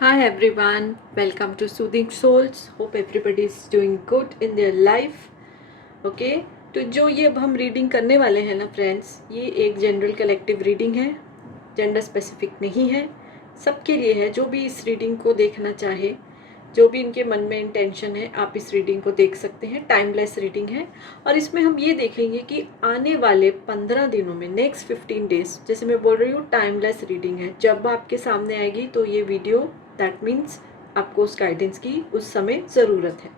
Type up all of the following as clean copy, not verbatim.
Hi everyone, welcome to Soothing Souls. Hope everybody is doing good in their life. Okay तो जो ये अब हम रीडिंग करने वाले हैं ना फ्रेंड्स, ये एक जनरल कलेक्टिव रीडिंग है, जेंडर स्पेसिफिक नहीं है, सबके लिए है। जो भी इस रीडिंग को देखना चाहे, जो भी इनके मन में इंटेंशन है, आप इस रीडिंग को देख सकते हैं। टाइमलेस रीडिंग है और इसमें हम ये देखेंगे कि आने वाले 15 दिनों में, नेक्स्ट 15 डेज, जैसे मैं बोल रही हूँ टाइमलेस रीडिंग है, जब आपके सामने आएगी तो ये वीडियो, दैट मीन्स आपको उस गाइडेंस की उस समय ज़रूरत है।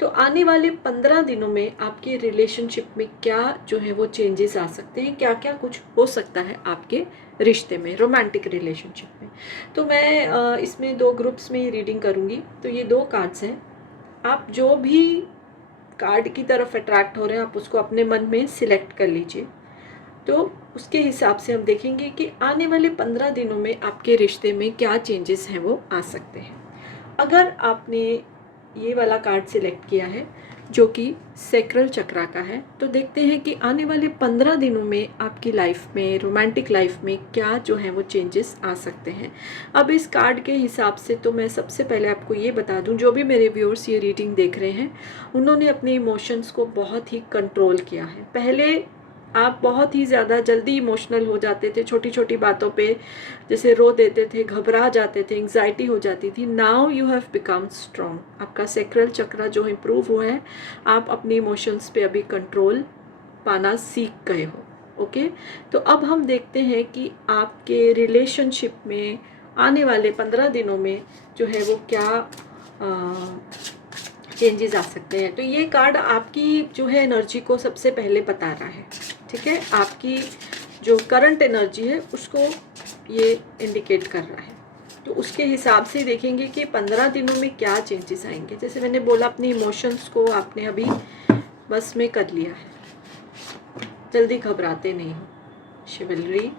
तो आने वाले 15 दिनों में आपके रिलेशनशिप में क्या जो है वो चेंजेस आ सकते हैं, क्या क्या कुछ हो सकता है आपके रिश्ते में, रोमांटिक रिलेशनशिप में। तो मैं इसमें 2 ग्रुप्स में रीडिंग करूँगी। तो ये 2 कार्ड्स हैं, आप जो भी कार्ड की तरफ अट्रैक्ट हो रहे हैं आप उसको अपने मन में सिलेक्ट कर लीजिए। तो उसके हिसाब से हम देखेंगे कि आने वाले 15 दिनों में आपके रिश्ते में क्या चेंजेस हैं वो आ सकते हैं। अगर आपने ये वाला कार्ड सिलेक्ट किया है जो कि सैक्रल चक्रा का है, तो देखते हैं कि आने वाले 15 दिनों में आपकी लाइफ में, रोमांटिक लाइफ में क्या जो है वो चेंजेस आ सकते हैं। अब इस कार्ड के हिसाब से तो मैं सबसे पहले आपको ये बता दूं, जो भी मेरे व्यूअर्स ये रीडिंग देख रहे हैं उन्होंने अपने इमोशंस को बहुत ही कंट्रोल किया है। पहले आप बहुत ही ज़्यादा जल्दी इमोशनल हो जाते थे, छोटी छोटी बातों पे जैसे रो देते थे, घबरा जाते थे, एंग्जाइटी हो जाती थी। Now you have become strong. आपका सैक्रल चक्र जो इम्प्रूव हुआ है, आप अपने इमोशंस पे अभी कंट्रोल पाना सीख गए हो। ओके, तो अब हम देखते हैं कि आपके रिलेशनशिप में आने वाले 15 दिनों में जो है वो क्या चेंजेस आ सकते हैं। तो ये कार्ड आपकी जो है एनर्जी को सबसे पहले बता रहा है, ठीक है, आपकी जो करंट एनर्जी है उसको ये इंडिकेट कर रहा है। तो उसके हिसाब से देखेंगे कि 15 दिनों में क्या चेंजेस आएंगे। जैसे मैंने बोला, अपनी इमोशंस को आपने अभी बस में कर लिया है, जल्दी घबराते नहीं हो। शिवलरी,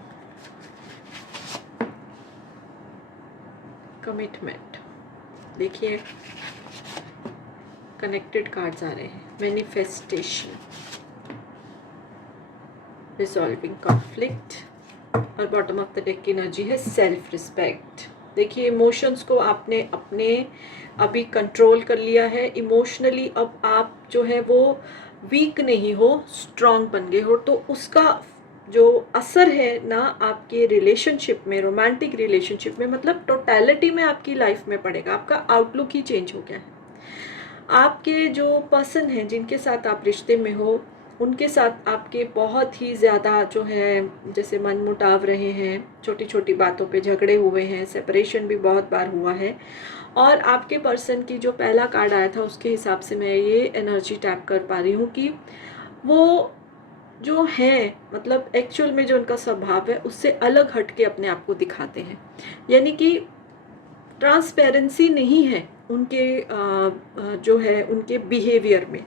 कमिटमेंट, देखिए कनेक्टेड कार्ड्स आ रहे हैं। मैनिफेस्टेशन, रिजॉल्विंग कॉन्फ्लिक्ट और बॉटम ऑफ द डेक की एनर्जी है सेल्फ रिस्पेक्ट। देखिए इमोशंस को आपने अपने अभी कंट्रोल कर लिया है। इमोशनली अब आप जो है वो वीक नहीं हो, स्ट्रांग बन गए हो। तो उसका जो असर है ना आपके रिलेशनशिप में, रोमांटिक रिलेशनशिप में, मतलब टोटलिटी में आपकी लाइफ में पड़ेगा। आपका आउटलुक ही चेंज हो गया है। आपके जो पर्सन हैं जिनके साथ आप रिश्ते में हो, उनके साथ आपके बहुत ही ज़्यादा जो है जैसे मनमुटाव रहे हैं, छोटी छोटी बातों पे झगड़े हुए हैं, सेपरेशन भी बहुत बार हुआ है। और आपके पर्सन की जो पहला कार्ड आया था उसके हिसाब से मैं ये एनर्जी टैप कर पा रही हूँ कि वो जो है, मतलब एक्चुअल में जो उनका स्वभाव है उससे अलग हट के अपने आप को दिखाते हैं। यानी कि ट्रांसपेरेंसी नहीं है उनके जो है उनके बिहेवियर में।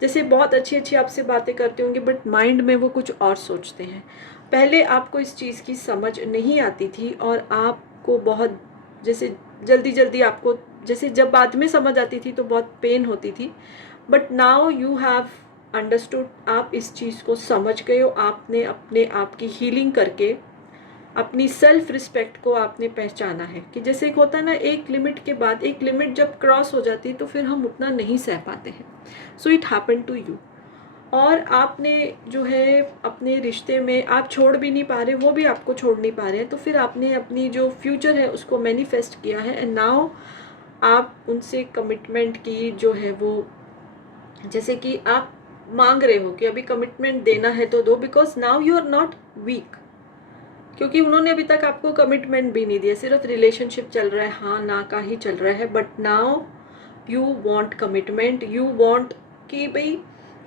जैसे बहुत अच्छी अच्छी आपसे बातें करते होंगे बट माइंड में वो कुछ और सोचते हैं। पहले आपको इस चीज़ की समझ नहीं आती थी और आपको बहुत जैसे जल्दी जल्दी आपको, जैसे जब बाद में समझ आती थी तो बहुत पेन होती थी, but now you have understood. आप इस चीज़ को समझ गए हो। आपने अपने आप की हीलिंग करके अपनी सेल्फ रिस्पेक्ट को आपने पहचाना है कि जैसे एक होता है ना, एक लिमिट के बाद, एक लिमिट जब क्रॉस हो जाती है तो फिर हम उतना नहीं सह पाते हैं। So it happen to you. और आपने जो है अपने रिश्ते में आप छोड़ भी नहीं पा रहे, वो भी आपको छोड़ नहीं पा रहे हैं, तो फिर आपने अपनी जो फ्यूचर है उसको मैनिफेस्ट किया है। एंड नाउ आप उनसे कमिटमेंट की जो है वो, जैसे कि आप मांग रहे हो कि अभी कमिटमेंट देना है तो दो, because now you are not weak. क्योंकि उन्होंने अभी तक आपको कमिटमेंट भी नहीं दिया, सिर्फ रिलेशनशिप चल रहा है, हाँ ना का ही चल रहा है। But now you want commitment, you want कि भाई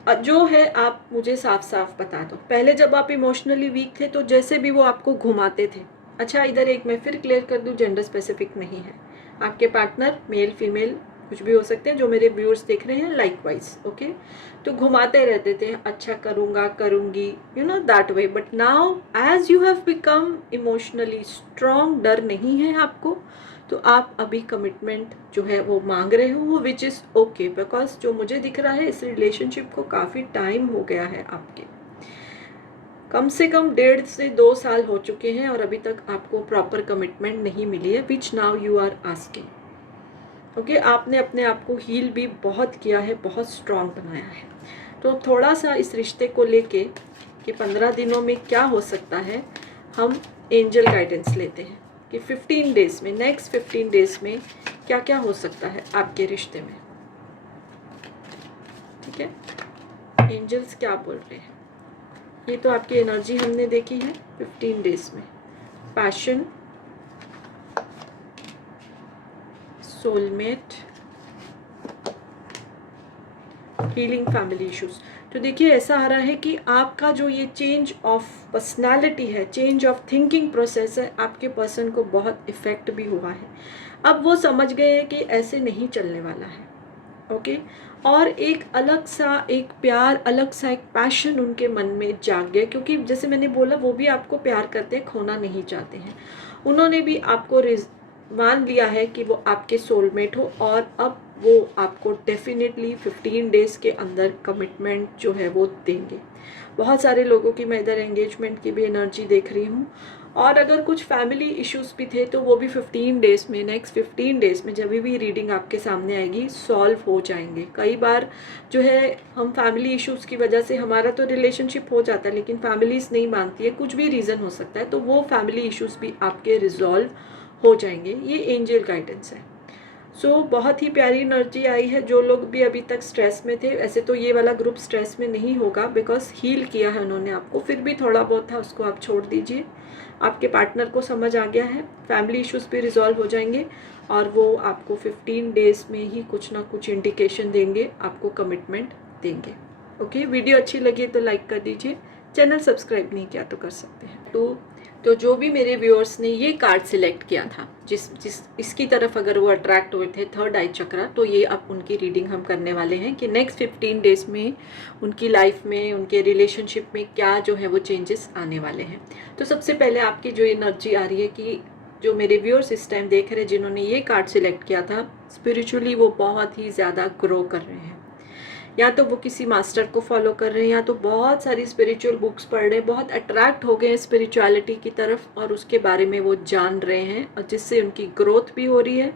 जो है आप मुझे साफ साफ बता दो। पहले जब आप इमोशनली वीक थे तो जैसे भी वो आपको घुमाते थे। अच्छा, इधर एक मैं फिर क्लियर कर दूं, जेंडर स्पेसिफिक नहीं है। आपके पार्टनर मेल फीमेल कुछ भी हो सकते हैं, जो मेरे व्यूअर्स देख रहे हैं लाइकवाइज, ओके। तो घुमाते रहते थे, अच्छा करूँगा करूँगी, you know that way. But now as you have become emotionally strong, डर नहीं है आपको, तो आप अभी कमिटमेंट जो है वो मांग रहे हो, वो विच इज़ ओके। बिकॉज जो मुझे दिख रहा है, इस रिलेशनशिप को काफ़ी टाइम हो गया है आपके। कम से कम 1.5 से 2 साल हो चुके हैं और अभी तक आपको प्रॉपर कमिटमेंट नहीं मिली है, which now you are asking. Okay, आपने अपने आप को हील भी बहुत किया है, बहुत स्ट्रांग बनाया है। तो थोड़ा सा इस रिश्ते को लेके कि 15 दिनों में क्या हो सकता है, हम एंजल गाइडेंस लेते हैं कि 15 डेज में, नेक्स्ट 15 डेज में क्या क्या हो सकता है आपके रिश्ते में। ठीक है, एंजल्स क्या बोल रहे हैं। ये तो आपकी एनर्जी हमने देखी है 15 डेज में। Passion, soulmate, healing family issues. तो देखिए ऐसा आ रहा है कि आपका जो ये चेंज ऑफ पर्सनालिटी है, चेंज ऑफ थिंकिंग प्रोसेस है, आपके पर्सन को बहुत इफेक्ट भी हुआ है। अब वो समझ गए हैं कि ऐसे नहीं चलने वाला है। ओके, और एक अलग सा एक प्यार, अलग सा एक पैशन उनके मन में जाग गया, क्योंकि जैसे मैंने बोला वो भी आपको प्यार करते हैं, खोना नहीं चाहते हैं। उन्होंने भी आपको मान लिया है कि वो आपके सोलमेट हो, और अब वो आपको डेफिनेटली 15 डेज के अंदर कमिटमेंट जो है वो देंगे। बहुत सारे लोगों की मैं इधर एंगेजमेंट की भी एनर्जी देख रही हूँ, और अगर कुछ फैमिली इश्यूज भी थे तो वो भी 15 डेज में, नेक्स्ट 15 डेज में जब भी रीडिंग आपके सामने आएगी सॉल्व हो जाएंगे। कई बार जो है हम फैमिली इश्यूज की वजह से, हमारा तो रिलेशनशिप हो जाता है लेकिन फैमिलीज नहीं मानती है, कुछ भी रीज़न हो सकता है, तो वो फैमिली इश्यूज भी आपके रिजॉल्व हो जाएंगे। ये एंजल गाइडेंस है। सो बहुत ही प्यारी एनर्जी आई है। जो लोग भी अभी तक स्ट्रेस में थे, ऐसे तो ये वाला ग्रुप स्ट्रेस में नहीं होगा बिकॉज हील किया है उन्होंने आपको, फिर भी थोड़ा बहुत था उसको आप छोड़ दीजिए। आपके पार्टनर को समझ आ गया है, फैमिली इश्यूज भी रिजॉल्व हो जाएंगे, और वो आपको 15 डेज में ही कुछ ना कुछ इंडिकेशन देंगे, आपको कमिटमेंट देंगे। ओके, वीडियो अच्छी लगी तो लाइक कर दीजिए, चैनल सब्सक्राइब नहीं किया तो कर सकते हैं। तो जो भी मेरे व्यूअर्स ने ये कार्ड सिलेक्ट किया था, जिस इसकी तरफ अगर वो अट्रैक्ट हुए थे, थर्ड आई चक्रा, तो ये अब उनकी रीडिंग हम करने वाले हैं कि नेक्स्ट 15 डेज में उनकी लाइफ में, उनके रिलेशनशिप में क्या जो है वो चेंजेस आने वाले हैं। तो सबसे पहले आपकी जो एनर्जी आ रही है कि जो मेरे व्यूअर्स इस टाइम देख रहे हैं, जिन्होंने ये कार्ड सिलेक्ट किया था, स्पिरिचुअली वो बहुत ही ज़्यादा ग्रो कर रहे हैं। या तो वो किसी मास्टर को फॉलो कर रहे हैं, या तो बहुत सारी स्पिरिचुअल बुक्स पढ़ रहे हैं, बहुत अट्रैक्ट हो गए हैं स्पिरिचुअलिटी की तरफ और उसके बारे में वो जान रहे हैं, और जिससे उनकी ग्रोथ भी हो रही है।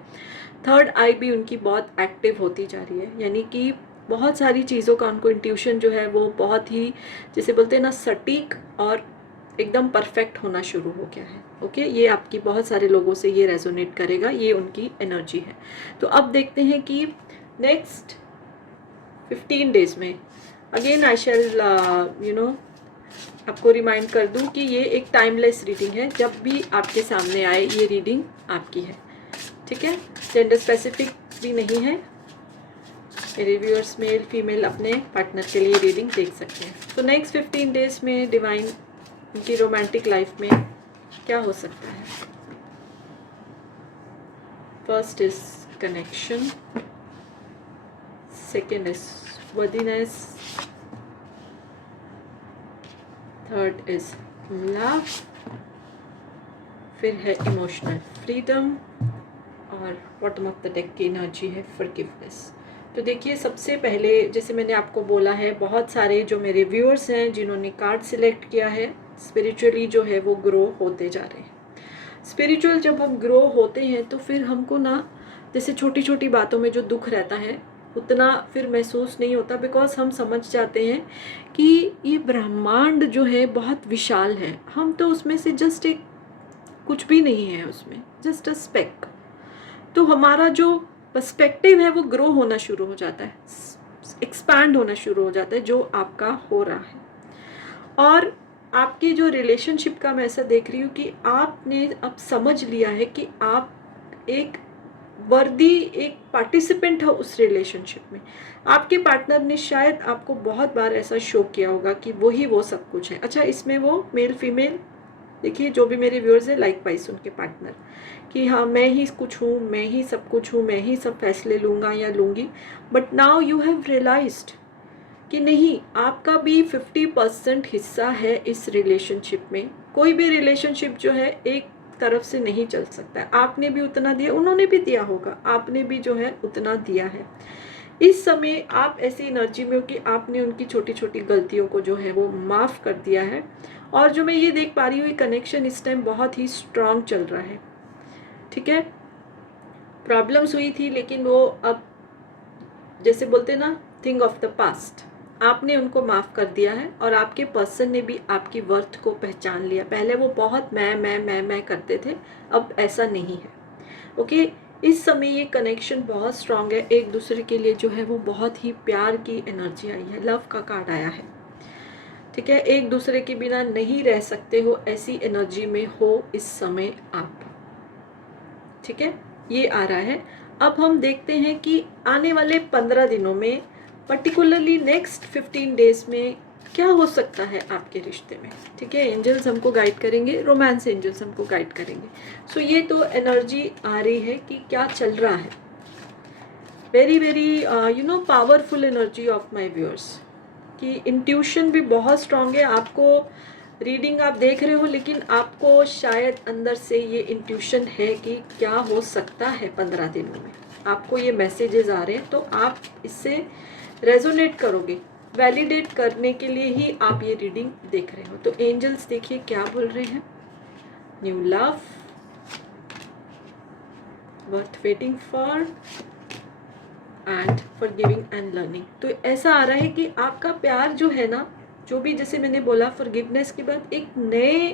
थर्ड आई भी उनकी बहुत एक्टिव होती जा रही है, यानी कि बहुत सारी चीज़ों का उनको इंट्यूशन जो है वो बहुत ही, जैसे बोलते हैं ना, सटीक और एकदम परफेक्ट होना शुरू हो गया है। ओके, ये आपकी बहुत सारे लोगों से ये रेजोनेट करेगा, ये उनकी एनर्जी है। तो अब देखते हैं कि नेक्स्ट 15 डेज में, अगेन आई शैल आपको रिमाइंड कर दूं कि ये एक टाइमलेस रीडिंग है, जब भी आपके सामने आए ये रीडिंग आपकी है। ठीक है, जेंडर स्पेसिफिक भी नहीं है। मेरे व्यूअर्स मेल फीमेल अपने पार्टनर के लिए रीडिंग देख सकते हैं। तो नेक्स्ट 15 डेज में डिवाइन उनकी रोमांटिक लाइफ में क्या हो सकता है। First is connection, second is worthiness, third is love, फिर है इमोशनल फ्रीडम, और बॉटम ऑफ द डेक की एनर्जी है फॉरगिवनेस। तो देखिए सबसे पहले, जैसे मैंने आपको बोला है, बहुत सारे जो मेरे व्यूअर्स हैं जिन्होंने कार्ड सिलेक्ट किया है, स्पिरिचुअली जो है वो ग्रो होते जा रहे हैं। स्पिरिचुअल जब हम ग्रो होते हैं तो फिर हमको ना, जैसे छोटी छोटी बातों में जो दुख रहता है उतना फिर महसूस नहीं होता, बिकॉज हम समझ जाते हैं कि ये ब्रह्मांड जो है बहुत विशाल है, हम तो उसमें से जस्ट एक कुछ भी नहीं है, उसमें जस्ट अ स्पेक। तो हमारा जो पर्सपेक्टिव है वो ग्रो होना शुरू हो जाता है, एक्सपैंड होना शुरू हो जाता है, जो आपका हो रहा है। और आपकी जो रिलेशनशिप का मैं ऐसा देख रही हूँ कि आपने अब समझ लिया है कि आप एक वर्दी, एक पार्टिसिपेंट हो उस रिलेशनशिप में। आपके पार्टनर ने शायद आपको बहुत बार ऐसा शो किया होगा कि वही वो सब कुछ है। अच्छा, इसमें वो मेल फीमेल, देखिए जो भी मेरे व्यूअर्स हैं, लाइक वाइज उनके पार्टनर, कि हाँ मैं ही कुछ हूँ, मैं ही सब कुछ हूँ, मैं ही सब फैसले लूँगा या लूँगी। But now you have realised कि नहीं, आपका भी 50% हिस्सा है इस रिलेशनशिप में। कोई भी रिलेशनशिप जो है एक तरफ से नहीं चल सकता है। आपने भी उतना दिया, उन्होंने भी दिया होगा, आपने भी जो है उतना दिया है। इस समय आप ऐसी एनर्जी में हो कि आपने उनकी छोटी छोटी गलतियों को जो है वो माफ़ कर दिया है, और जो मैं ये देख पा रही हूँ, ये कनेक्शन इस टाइम बहुत ही स्ट्रांग चल रहा है, ठीक है। प्रॉब्लम्स हुई थी लेकिन वो अब जैसे बोलते ना, थिंग ऑफ द पास्ट, आपने उनको माफ़ कर दिया है और आपके पर्सन ने भी आपकी वर्थ को पहचान लिया। पहले वो बहुत मैं करते थे, अब ऐसा नहीं है, ओके। इस समय ये कनेक्शन बहुत स्ट्रांग है, एक दूसरे के लिए जो है वो बहुत ही प्यार की एनर्जी आई है, लव का कार्ड आया है, ठीक है। एक दूसरे के बिना नहीं रह सकते हो, ऐसी एनर्जी में हो इस समय आप, ठीक है, ये आ रहा है। अब हम देखते हैं कि आने वाले 15 दिनों में, पर्टिकुलरली नेक्स्ट 15 डेज में क्या हो सकता है आपके रिश्ते में, ठीक है। एंजल्स हमको गाइड करेंगे, रोमांस एंजल्स हमको गाइड करेंगे। सो ये तो एनर्जी आ रही है कि क्या चल रहा है। Very very powerful energy of my viewers, कि इंट्यूशन भी बहुत स्ट्रांग है। आपको रीडिंग आप देख रहे हो, लेकिन आपको शायद अंदर से ये इंट्यूशन है कि क्या हो सकता है 15 दिनों में। आपको ये मैसेजेस आ रहे हैं तो आप इससे रेजोनेट करोगे, वैलिडेट करने के लिए ही आप ये रीडिंग देख रहे हो। तो एंजल्स देखिए क्या बोल रहे हैं। New love, worth waiting for, and forgiving and learning. तो ऐसा आ रहा है कि आपका प्यार जो है ना, जो भी जैसे मैंने बोला फॉरगिवनेस के बाद एक नए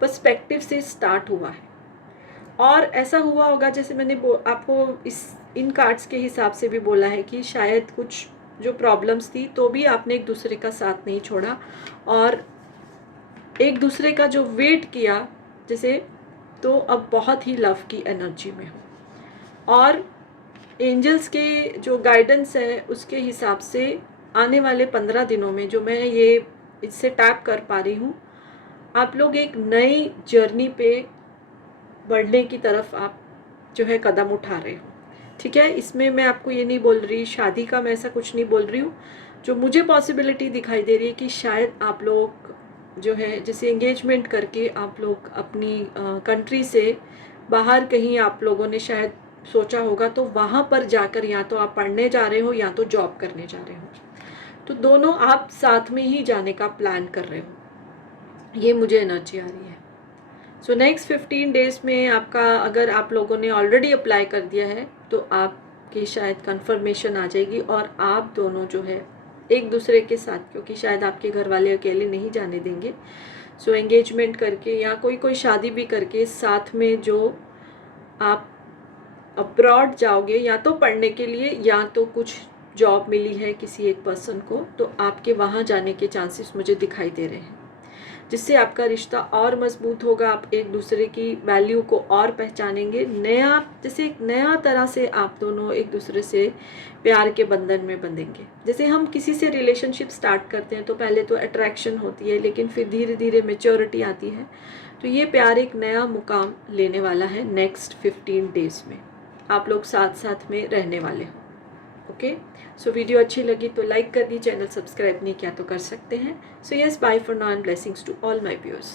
पर्सपेक्टिव से स्टार्ट हुआ है। और ऐसा हुआ होगा जैसे मैंने आपको इन कार्ड्स के हिसाब से भी बोला है कि शायद कुछ जो प्रॉब्लम्स थी तो भी आपने एक दूसरे का साथ नहीं छोड़ा और एक दूसरे का जो वेट किया जैसे, तो अब बहुत ही लव की एनर्जी में हो। और एंजल्स के जो गाइडेंस है उसके हिसाब से आने वाले 15 दिनों में जो मैं ये इससे टैप कर पा रही हूँ, आप लोग एक नई जर्नी पे बढ़ने की तरफ आप जो है कदम उठा रहे हो, ठीक है। इसमें मैं आपको ये नहीं बोल रही शादी का, मैं ऐसा कुछ नहीं बोल रही हूँ। जो मुझे पॉसिबिलिटी दिखाई दे रही है कि शायद आप लोग जो है जैसे एंगेजमेंट करके आप लोग अपनी कंट्री से बाहर कहीं आप लोगों ने शायद सोचा होगा, तो वहाँ पर जाकर या तो आप पढ़ने जा रहे हो या तो जॉब करने जा रहे हो, तो दोनों आप साथ में ही जाने का प्लान कर रहे हो, ये मुझे एनर्जी आ रही है। सो नेक्स्ट 15 डेज में आपका, अगर आप लोगों ने ऑलरेडी अप्लाई कर दिया है तो आपकी शायद कंफर्मेशन आ जाएगी और आप दोनों जो है एक दूसरे के साथ, क्योंकि शायद आपके घर वाले अकेले नहीं जाने देंगे, सो एंगेजमेंट करके या कोई शादी भी करके साथ में जो आप अब्रॉड जाओगे, या तो पढ़ने के लिए या तो कुछ जॉब मिली है किसी एक पर्सन को, तो आपके वहाँ जाने के चांसेस मुझे दिखाई दे रहे हैं, जिससे आपका रिश्ता और मजबूत होगा। आप एक दूसरे की वैल्यू को और पहचानेंगे, नया जैसे एक नया तरह से आप दोनों एक दूसरे से प्यार के बंधन में बंधेंगे। जैसे हम किसी से रिलेशनशिप स्टार्ट करते हैं तो पहले तो अट्रैक्शन होती है, लेकिन फिर धीरे धीरे मैच्योरिटी आती है। तो ये प्यार एक नया मुकाम लेने वाला है नेक्स्ट 15 डेज में, आप लोग साथ साथ में रहने वाले हो, ओके। सो वीडियो अच्छी लगी तो लाइक कर दी, चैनल सब्सक्राइब नहीं किया तो कर सकते हैं। So yes, bye for now and blessings to all my viewers.